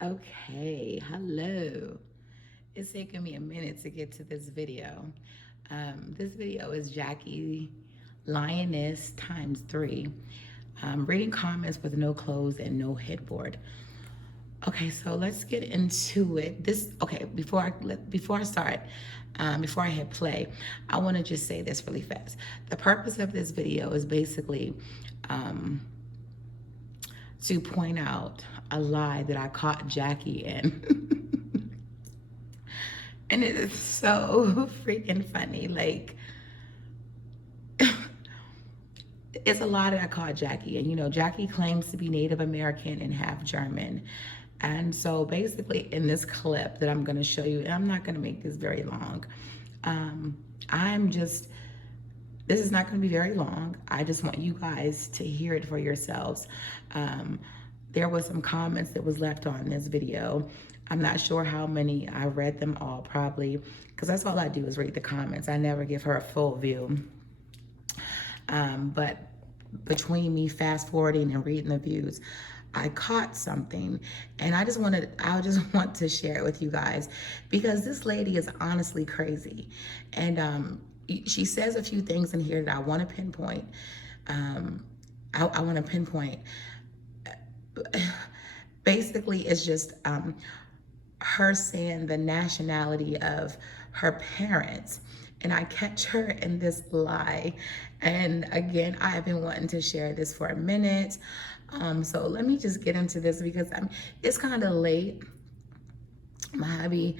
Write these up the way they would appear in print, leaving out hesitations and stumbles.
Okay, hello. It's taken me a minute to get to this video. This video is Jackie Lioness times three. Reading comments with no clothes and no headboard. Okay, so let's get into it. Before I start, before I hit play, I want to just say this really fast. The purpose of this video is basically um, to point out a lie that I caught Jackie in. And it is so freaking funny. Like, it's a lie that I caught Jackie. And, Jackie claims to be Native American and half German. And so basically, in this clip that I'm going to show you, and I'm not going to make this very long, um, I'm just, this is not going to be very long. I just want you guys to hear it for yourselves. There was some comments that was left on this video. I'm not sure how many. I read them all probably, because that's all I do is read the comments. I never give her a full view. But between me fast forwarding and reading the views, I caught something, and I just want to share it with you guys, because this lady is honestly crazy. And she says a few things in here that I want to pinpoint. I want to pinpoint. Basically, it's just her saying the nationality of her parents. And I catch her in this lie. And again, I've been wanting to share this for a minute. So let me just get into this, because it's kind of late. My hubby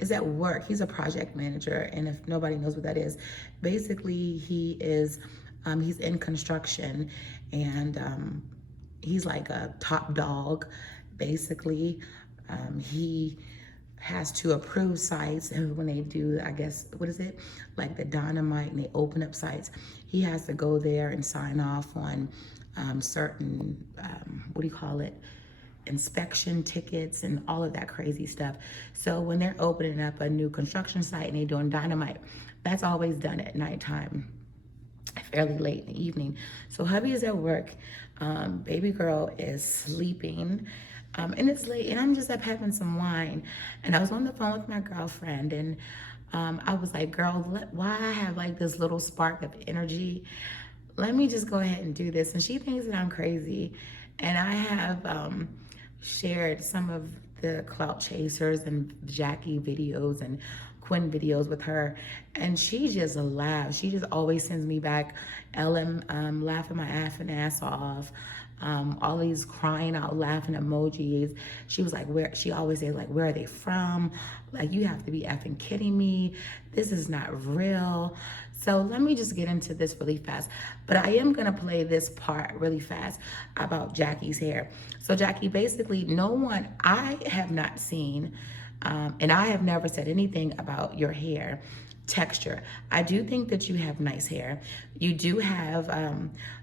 is at work. He's a project manager. And if nobody knows what that is, basically he's in construction, and he's like a top dog, basically. He has to approve sites, and when they do, I guess, what is it? Like the dynamite, and they open up sites, he has to go there and sign off on certain, what do you call it? Inspection tickets and all of that crazy stuff. So when they're opening up a new construction site and they're doing dynamite, that's always done at nighttime, fairly late in the evening. So hubby is at work. Baby girl is sleeping. And it's late, and I'm just up having some wine. And I was on the phone with my girlfriend, and I was like, girl, why I have like this little spark of energy? Let me just go ahead and do this. And she thinks that I'm crazy. And I have shared some of the Clout Chasers and Jackie videos and Quinn videos with her, and she just laughs. She just always sends me back laughing my effing ass off. All these crying out laughing emojis. She was like, she always says, like, where are they from? Like, you have to be effing kidding me. This is not real. So let me just get into this really fast. But I am gonna play this part really fast about Jackie's hair. So Jackie, basically, I have not seen, and I have never said anything about your hair texture. I do think that you have nice hair. You do have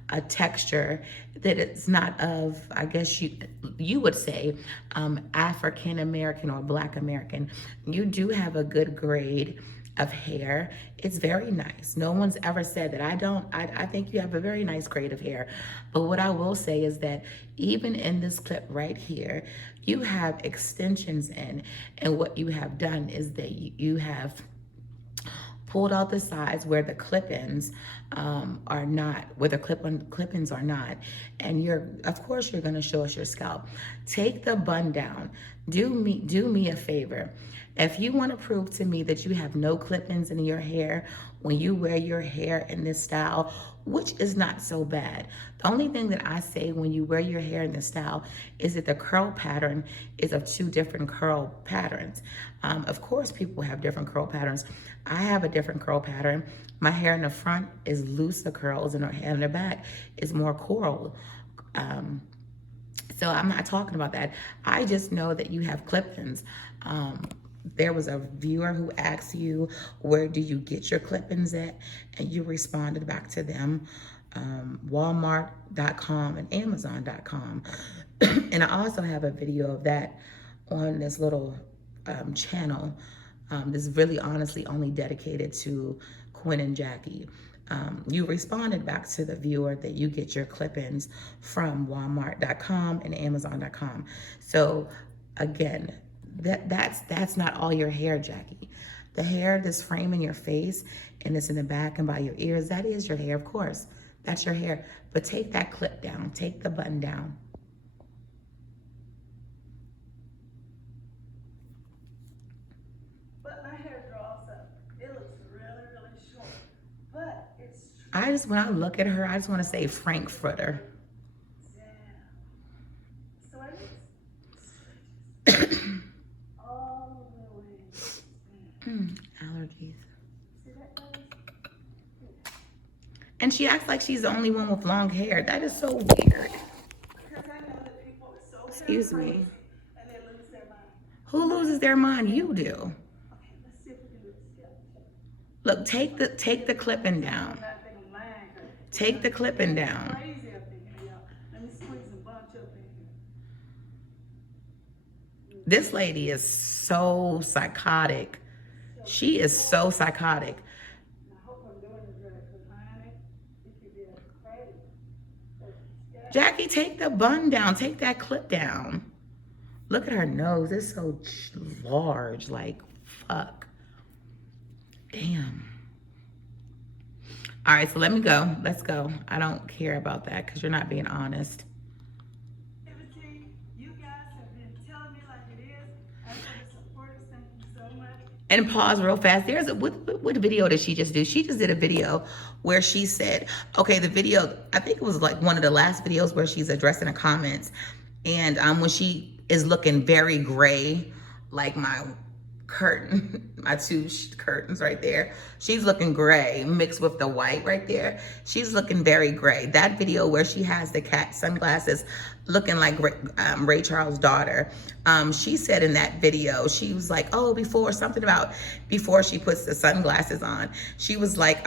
a texture that it's not of, I guess you would say, African American or Black American. You do have a good grade of hair. It's very nice. No one's ever said that. I think you have a very nice grade of hair. But what I will say is that even in this clip right here, you have extensions in, and what you have done is that you have pulled out the sides where the clip-ins are not, where the clip-ins are not, and of course you're going to show us your scalp. Take the bun down. Do me a favor. If you want to prove to me that you have no clip-ins in your hair when you wear your hair in this style, which is not so bad. The only thing that I say when you wear your hair in this style is that the curl pattern is of two different curl patterns. Of course, people have different curl patterns. I have a different curl pattern. My hair in the front is looser curls, and my hair in the back is more coral. So I'm not talking about that. I just know that you have clip-ins. There was a viewer who asked you, where do you get your clip-ins at? And you responded back to them, Walmart.com and Amazon.com. And I also have a video of that on this little channel. This is really honestly only dedicated to Quinn and Jackie. you responded back to the viewer that you get your clip-ins from Walmart.com and Amazon.com. So again, that's not all your hair, Jackie. The hair that's framing your face and it's in the back and by your ears, that is your hair, of course. That's your hair. But take that clip down, take the button down. But my hair draws up. It looks really, really short. But it's When I look at her, I just want to say Frankfurter. yeah. So it's all the way. Allergies. See that, guys? And she acts like she's the only one with long hair. That is so weird. Because I know that people are so Excuse me. crazy and they lose their mind. Who loses their mind? You do. Okay, let's see if we can do this together. Look, take the clipping down. I'm not thinking lying, 'cause Take the clipping down. crazy up in here, y'all. Let me squeeze a bunch up in here. This lady is so psychotic. She is so psychotic. And I hope I'm doing it right, because honey, it could be crazy. Yeah. Jackie, take the bun down. Take that clip down. Look at her nose. It's so large. Like, fuck. Damn. All right, so let me go. Let's go. I don't care about that because you're not being honest. You guys have been telling me like it is. I for the supporters, thank you so much. And pause real fast. There's what video did she just do? She just did a video where she said, okay, the video, I think it was like one of the last videos where she's addressing the comments. And when she is looking very gray, like my curtain, my two curtains right there. She's looking gray mixed with the white right there. She's looking very gray. That video where she has the cat sunglasses looking like Ray Charles' daughter. She said in that video, she was like, oh, before she puts the sunglasses on, she was like,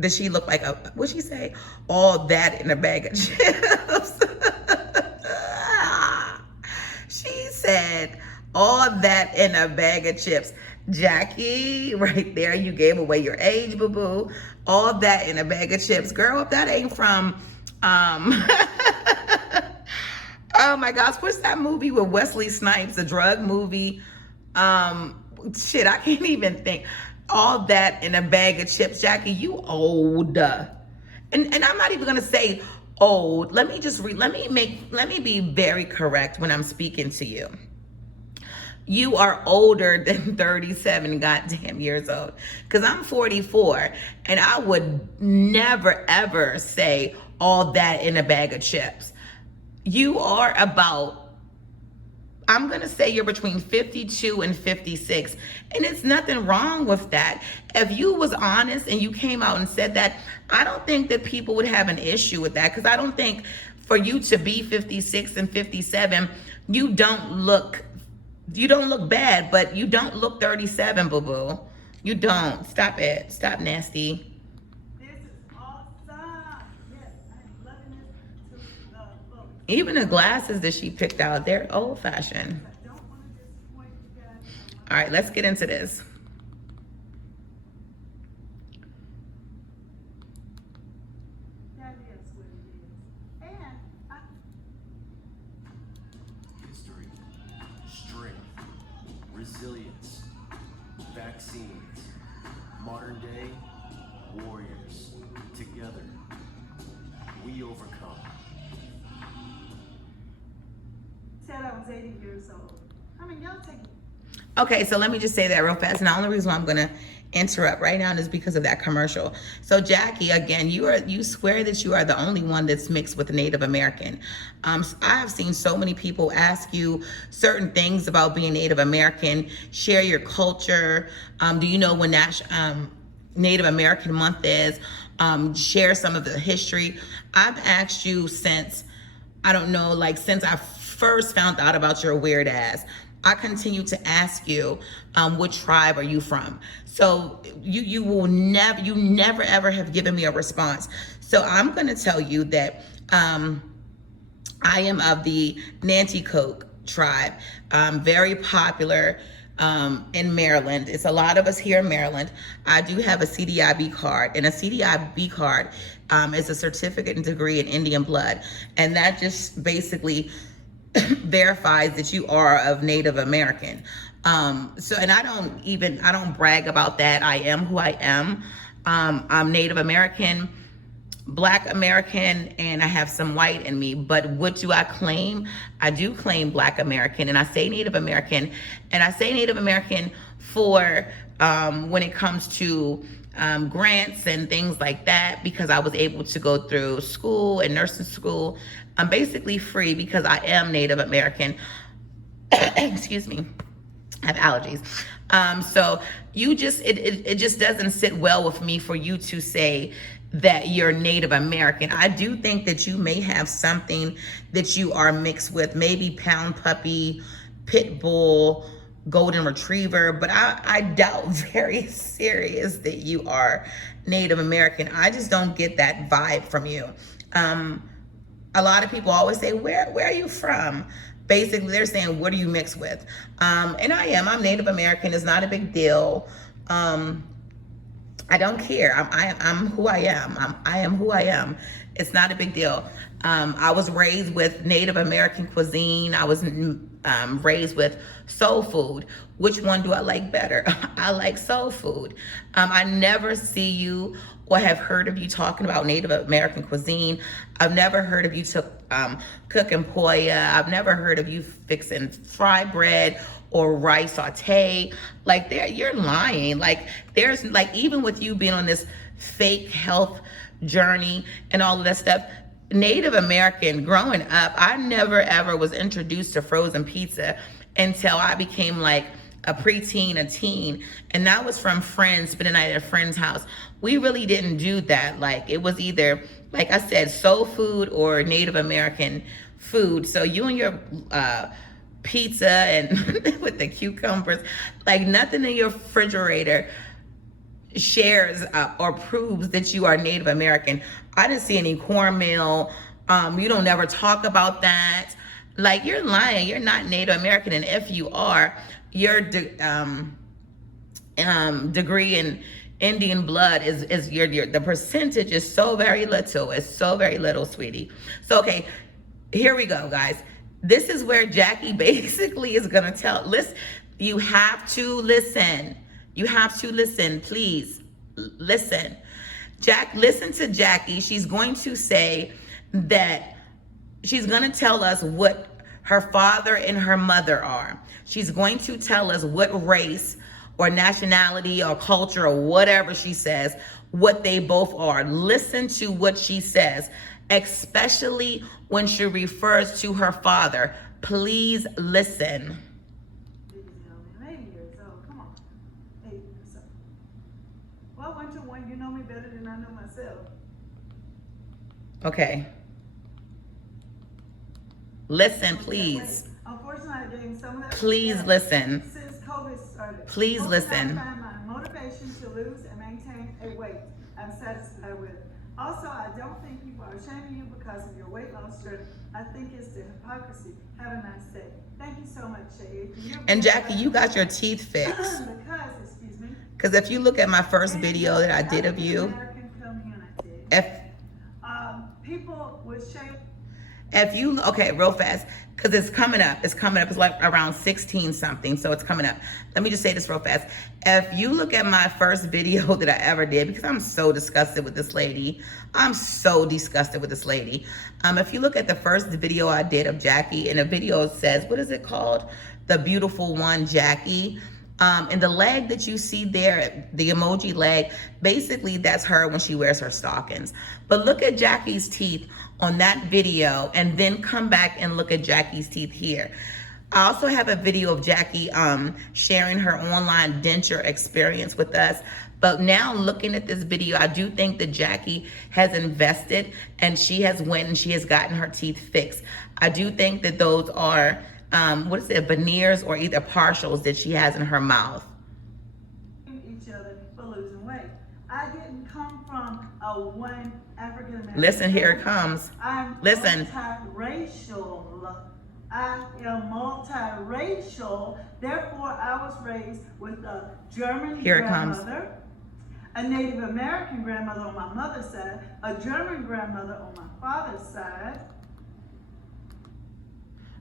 does she look like what'd she say? All that in a bag of chips. She said, all that in a bag of chips. Jackie, right there, you gave away your age, boo-boo. All that in a bag of chips. Girl, if that ain't from, oh my gosh, what's that movie with Wesley Snipes, the drug movie? Shit, I can't even think. All that in a bag of chips. Jackie, you old. And I'm not even gonna say old. Let me be very correct when I'm speaking to you. You are older than 37 goddamn years old. Because I'm 44 and I would never ever say all that in a bag of chips. You are about, I'm going to say you're between 52 and 56. And it's nothing wrong with that. If you was honest and you came out and said that, I don't think that people would have an issue with that. Because I don't think for you to be 56 and 57, you don't look bad, but you don't look 37, boo-boo. You don't. Stop it. Stop nasty. This is awesome. Yes, I'm loving this to the full. Even the glasses that she picked out, they're old-fashioned. I don't want to disappoint you guys. All right, let's get into this. That is what it is. And History, strength, resilience, vaccines, modern day warriors. Together, we overcome. said I was 80 years old. I mean, y'all take it. Okay, so let me just say that real fast. And the only reason why I'm gonna interrupt right now is because of that commercial. So Jackie, again, you swear that you are the only one that's mixed with Native American. I have seen so many people ask you certain things about being Native American. Share your culture. Do you know when Native American Month is? Share some of the history. I've asked you since, I don't know, like since I first found out about your weird ass. I continue to ask you, what tribe are you from? So you never ever have given me a response. So I'm gonna tell you that I am of the Nanticoke tribe, very popular in Maryland. It's a lot of us here in Maryland. I do have a CDIB card, and a CDIB card is a certificate and degree in Indian blood, and that just basically verifies that you are of Native American. So, and I don't brag about that. I am who I am. I'm Native American, Black American, and I have some white in me. But what do I claim? I do claim Black American, and I say Native American, and I say Native American for when it comes to grants and things like that, because I was able to go through school and nursing school. I'm basically free because I am Native American. Excuse me. I have allergies. So it just doesn't sit well with me for you to say that you're Native American. I do think that you may have something that you are mixed with, maybe pound puppy, pit bull, golden retriever, but I doubt very serious that you are Native American. I just don't get that vibe from you. A lot of people always say, where are you from? Basically, they're saying, what are you mixed with? And I'm Native American. It's not a big deal. I don't care. I'm who I am. I am who I am. It's not a big deal. I was raised with Native American cuisine. I was raised with soul food. Which one do I like better? I like soul food. I never see you or have heard of you talking about Native American cuisine. I've never heard of you cooking poya. I've never heard of you fixing fry bread or rice saute. Like, you're lying. Like, there's like, even with you being on this fake health journey and all of that stuff, Native American, growing up, I never ever was introduced to frozen pizza until I became like a preteen, a teen. And that was from friends, spending the night at a friend's house. We really didn't do that. Like, it was either, like I said, soul food or Native American food. So you and your pizza and with the cucumbers, like nothing in your refrigerator shares or proves that you are Native American. I didn't see any cornmeal. You don't never talk about that. Like, you're lying. You're not Native American. And if you are, your degree in Indian blood is the percentage is so very little. It's so very little, sweetie. So, okay, here we go, guys. This is where Jackie basically is going to tell, listen, you have to listen. You have to listen, please. Listen. Listen to Jackie. She's going to say that she's going to tell us what her father and her mother are. She's going to tell us what race or nationality or culture or whatever she says, what they both are. Listen to what she says, especially when she refers to her father. Please listen. Well, 1 to 1, you know me better than I know myself. Okay. Listen, please. Unfortunately, I gave some of that. Please listen. Since COVID started. Please listen. I find my motivation to lose and maintain a weight I'm satisfied with. Also, I don't think people are shaming you because of your weight loss journey. I think it's the hypocrisy. Have a nice day. Thank you so much, Shade. And Jackie, you got your teeth fixed. Because, excuse me. Because if you look at my first video that I did of you, American community. if People with shape. If you, okay, real fast, because it's coming up. It's like around 16 something, so it's coming up. Let me just say this real fast. If you look at my first video that I ever did, because I'm so disgusted with this lady. I'm so disgusted with this lady. If you look at the first video I did of Jackie, and the video says, what is it called? The Beautiful One, Jackie. And the leg that you see there, the emoji leg, basically that's her when she wears her stockings. But look at Jackie's teeth on that video, and then come back and look at Jackie's teeth here. I also have a video of Jackie sharing her online denture experience with us. But now looking at this video, I do think that Jackie has invested, and she has went and she has gotten her teeth fixed. I do think that those are veneers or either partials that she has in her mouth. Each other for losing weight. I didn't come from a one African American. Listen, here it comes. I'm Listen. multiracial. I am multiracial. Therefore, I was raised with a German Here it comes. grandmother, a Native American grandmother on my mother's side, a German grandmother on my father's side.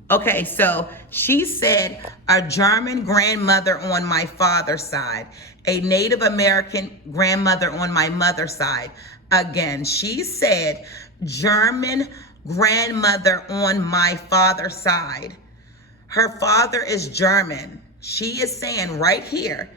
Okay, so she said a German grandmother on my father's side, a Native American grandmother on my mother's side. Again, she said German grandmother on my father's side. Her father is German. She is saying right here,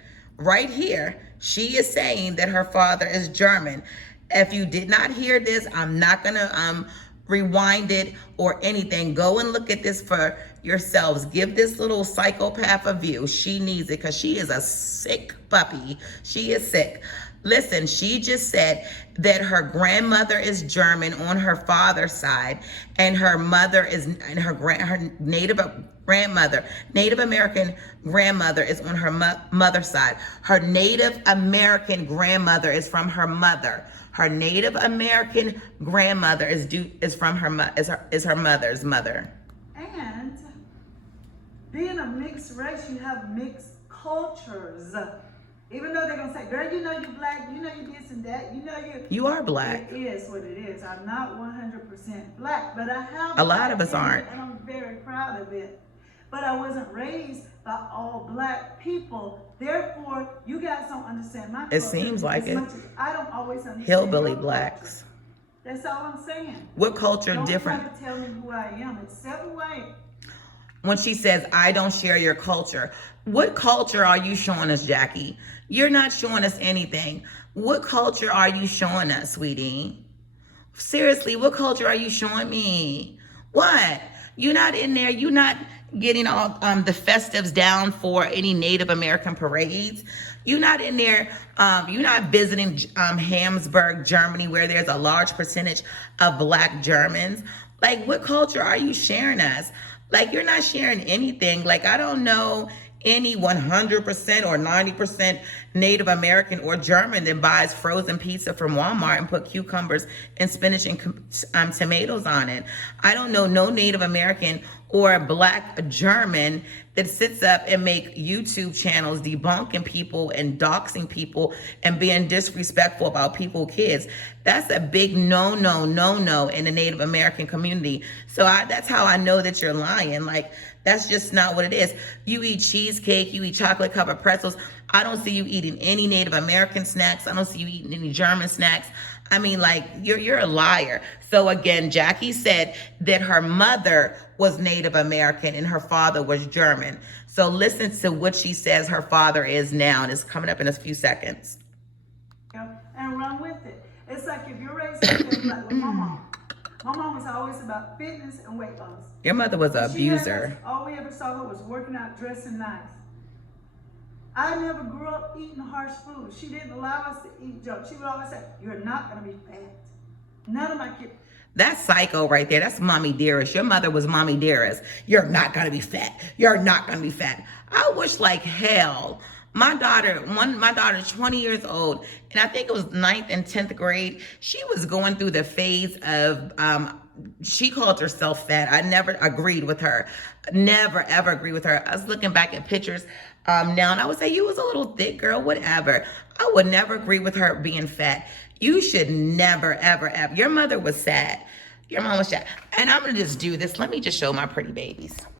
she is saying that her father is German. If you did not hear this, I'm not gonna rewind it or anything. Go and look at this for yourselves. Give this little psychopath a view. She needs it because she is a sick puppy. She is sick. Listen, she just said that her grandmother is German on her father's side, and her mother is, and her Native American grandmother is on her mother's side. Her Native American grandmother is from her mother. Her Native American grandmother is from her mother's mother. And being a mixed race, you have mixed cultures. Even though they're gonna say, girl, you know you black, you know you this and that, you know You are black. It is what it is. I'm not 100% black, but I have A lot of us aren't. and I'm very proud of it. But I wasn't raised by all black people. Therefore, you guys don't understand my culture. It seems like as it. much as I don't always understand Hillbilly your blacks. culture. That's all I'm saying. What culture Don't different? try to tell me who I am. It's 7 ways. When she says, I don't share your culture, what culture are you showing us, Jackie? You're not showing us anything. What culture are you showing us, sweetie? Seriously, what culture are you showing me? What? You're not in there. You're not getting all the festives down for any Native American parades. You're not in there. You're not visiting Hamburg, Germany, where there's a large percentage of black Germans. Like, what culture are you sharing us? Like, you're not sharing anything. Like, I don't know any 100% or 90% Native American or German that buys frozen pizza from Walmart and put cucumbers and spinach and tomatoes on it. I don't know no Native American or a black German that sits up and make YouTube channels debunking people and doxing people and being disrespectful about people's kids. That's a big no in the Native American community. So that's how I know that you're lying. Like, that's just not what it is. You eat cheesecake, you eat chocolate covered pretzels. I don't see you eating any Native American snacks. I don't see you eating any German snacks. I mean, like, you're a liar. So again, Jackie said that her mother was Native American and her father was German. So listen to what she says her father is now, and it's coming up in a few seconds. And run with it. It's like if you're raised like my mom. My mom was always about fitness and weight loss. Your mother was an abuser. All we ever saw her was working out, dressing nice. I never grew up eating harsh food. She didn't allow us to eat junk. She would always say, you're not going to be fat. None of my kids. That's psycho right there. That's mommy dearest. Your mother was mommy dearest. You're not going to be fat. You're not going to be fat. I wish like hell. My daughter's 20 years old, and I think it was 9th and 10th grade. She was going through the phase of, she called herself fat. I never agreed with her. Never, ever agreed with her. I was looking back at pictures now, and I would say, you was a little thick girl, whatever. I would never agree with her being fat. You should never, ever. Your mother was sad. Your mom was sad. And I'm going to just do this. Let me just show my pretty babies.